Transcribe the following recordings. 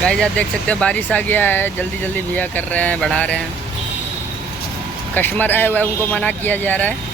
Guys आप देख सकते हो बारिश आ गया है, जल्दी जल्दी भैया कर रहे हैं, बढ़ा रहे हैं। कस्टमर आए हुए उनको मना किया जा रहा है।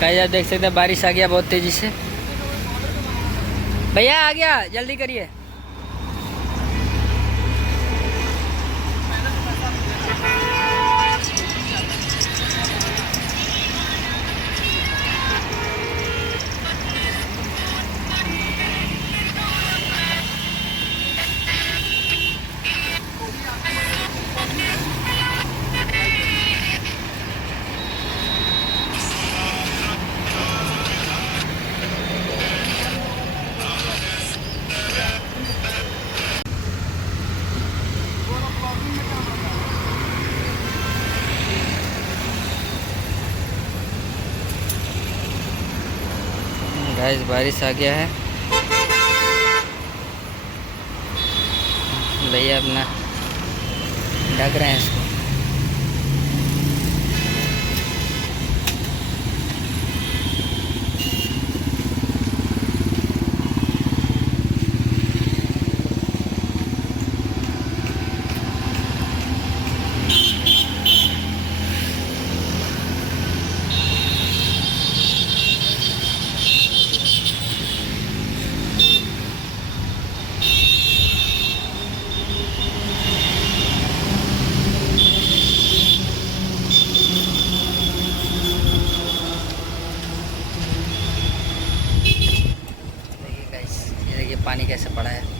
गाइस आप देख सकते हैं बारिश आ गया बहुत तेजी से। भैया आ गया, जल्दी करिए। गाइस बारिश आ गया है, भैया अपना ढक रहे हैं इसको। पानी कैसे पड़ा है।